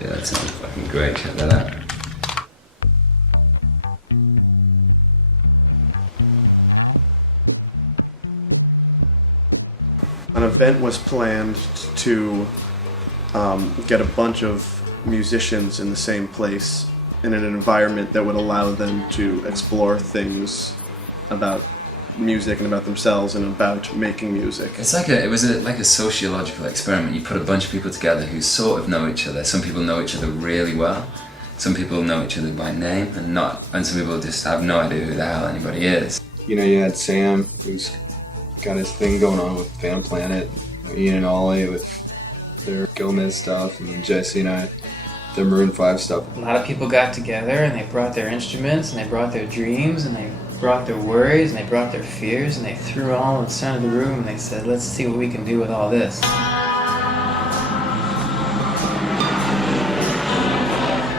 Yeah, that sounds fucking great. Check that out. An event was planned to get a bunch of musicians in the same place in an environment that would allow them to explore things about music and about themselves and about making music. It's like it was like a sociological experiment. You put a bunch of people together who sort of know each other. Some people know each other really well. Some people know each other by name and some people just have no idea who the hell anybody is. You know, you had Sam, who's got his thing going on with Fan Planet, Ian and Ollie with their Gomez stuff, and then Jesse and I, their Maroon 5 stuff. A lot of people got together and they brought their instruments and they brought their dreams and they brought their worries and they brought their fears and they threw it all in the center of the room and they said, let's see what we can do with all this.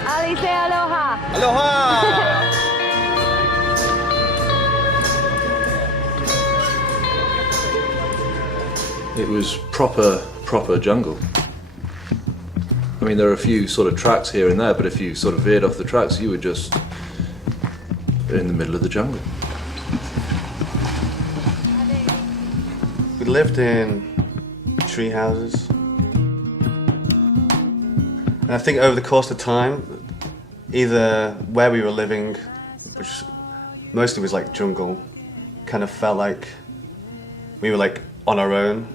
Ali, say aloha! Aloha! It was proper jungle. I mean, there are a few sort of tracks here and there, but if you sort of veered off the tracks, you were just in the middle of the jungle. We lived in tree houses. And I think over the course of time, either where we were living, which mostly was like jungle, kind of felt like we were like on our own,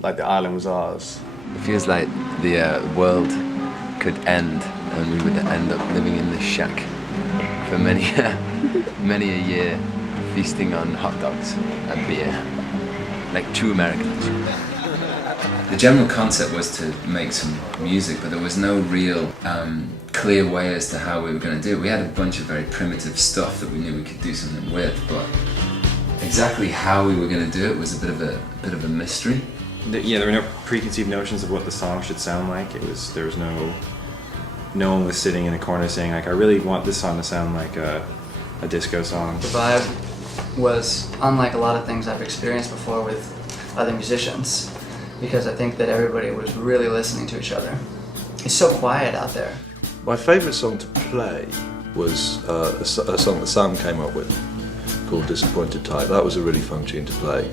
like the island was ours. It feels like the world could end and we would end up living in this shack for many a year, feasting on hot dogs and beer, like true Americans. The general concept was to make some music, but there was no real clear way as to how we were going to do it. We had a bunch of very primitive stuff that we knew we could do something with, but exactly how we were going to do it was a bit of a mystery. Yeah, there were no preconceived notions of what the song should sound like. There was no one was sitting in a corner saying like, I really want this song to sound like a disco song. The vibe was unlike a lot of things I've experienced before with other musicians, because I think that everybody was really listening to each other. It's so quiet out there. My favourite song to play was a song that Sam came up with called Disappointed Type. That was a really fun tune to play.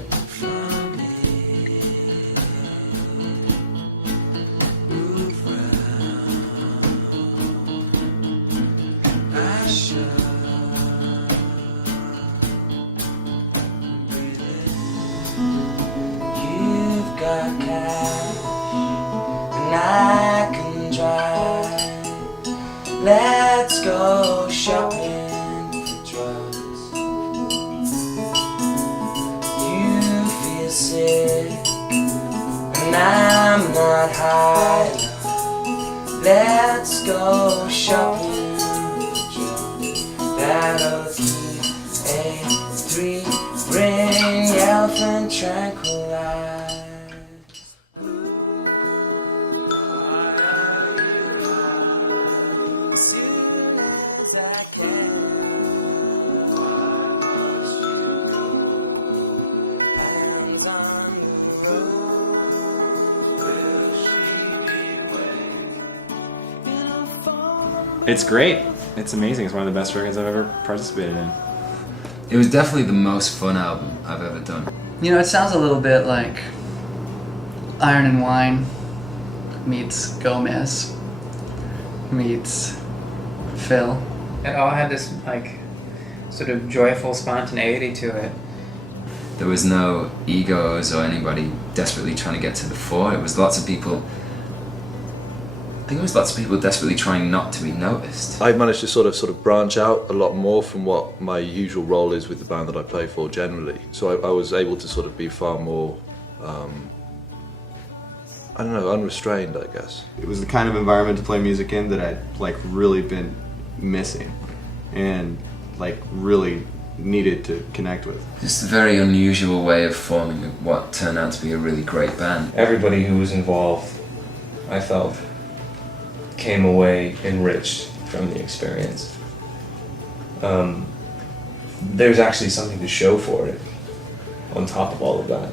You've got cash and I can drive. Let's go shopping for drugs. You feel sick and I'm not high enough. Let's go shopping for drugs. That'll keep A3, bring elephant tranquilize. It's great. It's amazing. It's one of the best records I've ever participated in. It was definitely the most fun album I've ever done. You know, it sounds a little bit like Iron and Wine meets Gomez meets Phil. It all had this like sort of joyful spontaneity to it. There was no egos or anybody desperately trying to get to the fore. It was lots of people. I think it was lots of people desperately trying not to be noticed. I managed to sort of branch out a lot more from what my usual role is with the band that I play for generally. So I was able to sort of be far more, I don't know, unrestrained, I guess. It was the kind of environment to play music in that I'd like really been missing and like really needed to connect with. Just a very unusual way of forming what turned out to be a really great band. Everybody who was involved, I felt, came away enriched from the experience. There's actually something to show for it on top of all of that.